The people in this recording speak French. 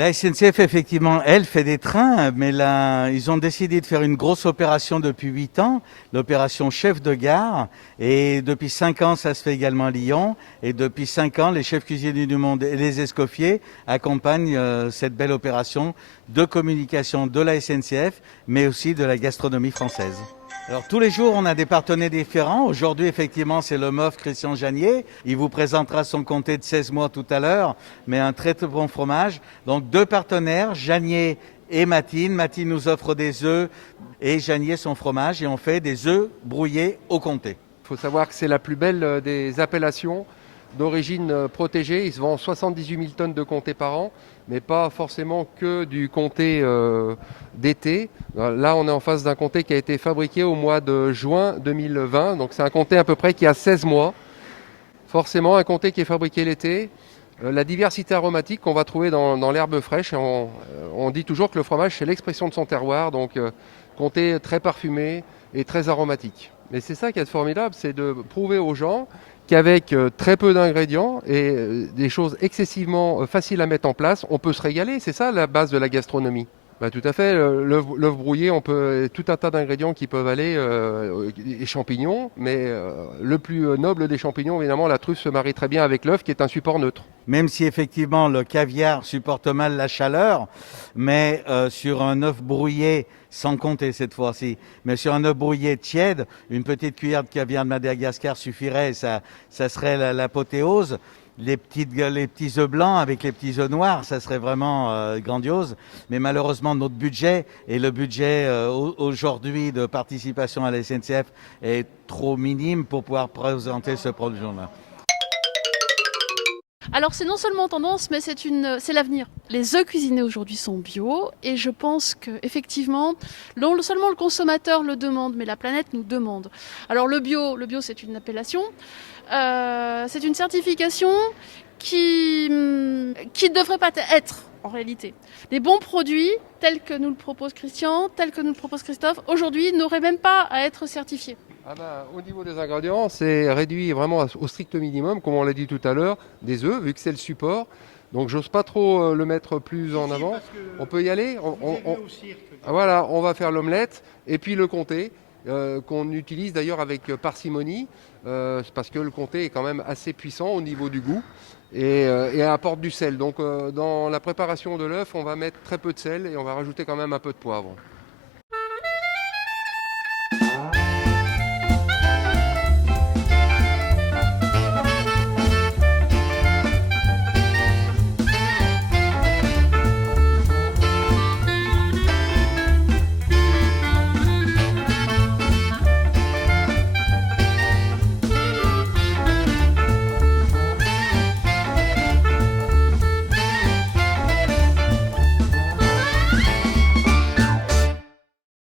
La SNCF, effectivement, elle fait des trains, mais là, ils ont décidé de faire une grosse opération depuis 8 ans, l'opération chef de gare. Et depuis 5 ans, ça se fait également à Lyon. Et depuis 5 ans, les chefs cuisiniers du monde et les escoffiers accompagnent cette belle opération de communication de la SNCF, mais aussi de la gastronomie française. Alors tous les jours, on a des partenaires différents. Aujourd'hui, effectivement, c'est le MOF Christian Janier. Il vous présentera son comté de 16 mois tout à l'heure, mais un très bon fromage. Donc deux partenaires, Janier et Matine. Matine nous offre des œufs et Janier son fromage. Et on fait des œufs brouillés au comté. Il faut savoir que c'est la plus belle des appellations d'origine protégée. Il se vend 78 000 tonnes de comté par an, mais pas forcément que du comté d'été. Là, on est en face d'un comté qui a été fabriqué au mois de juin 2020. Donc c'est un comté à peu près qui a 16 mois. Forcément, un comté qui est fabriqué l'été. La diversité aromatique qu'on va trouver dans l'herbe fraîche. On dit toujours que le fromage, c'est l'expression de son terroir. Donc comté très parfumé et très aromatique. Mais c'est ça qui est formidable, c'est de prouver aux gens qu'avec très peu d'ingrédients et des choses excessivement faciles à mettre en place, on peut se régaler. C'est ça la base de la gastronomie. Bah, tout à fait. L'œuf brouillé, on peut tout un tas d'ingrédients qui peuvent aller, les champignons, mais le plus noble des champignons, évidemment, la truffe se marie très bien avec l'œuf, qui est un support neutre. Même si effectivement le caviar supporte mal la chaleur, mais sur un œuf brouillé, sans compter cette fois-ci, mais sur un œuf brouillé tiède, une petite cuillère de caviar de Madagascar suffirait, ça serait l'apothéose. Les petits œufs blancs avec les petits œufs noirs, ça serait vraiment grandiose. Mais malheureusement, notre budget et le budget aujourd'hui de participation à la SNCF est trop minime pour pouvoir présenter ce produit-là. Alors c'est non seulement tendance, mais c'est l'avenir. Les œufs cuisinés aujourd'hui sont bio et je pense qu'effectivement, non seulement le consommateur le demande, mais la planète nous demande. Alors le bio c'est une appellation, c'est une certification qui ne devrait pas être en réalité. Les bons produits, tels que nous le propose Christian, tels que nous le propose Christophe, aujourd'hui n'auraient même pas à être certifiés. Au niveau des ingrédients, c'est réduit vraiment au strict minimum, comme on l'a dit tout à l'heure, des œufs, vu que c'est le support. Donc j'ose pas trop le mettre plus en avant. On peut y aller. Voilà, on va faire l'omelette et puis le comté, qu'on utilise d'ailleurs avec parcimonie, parce que le comté est quand même assez puissant au niveau du goût et apporte du sel. Donc dans la préparation de l'œuf, on va mettre très peu de sel et on va rajouter quand même un peu de poivre.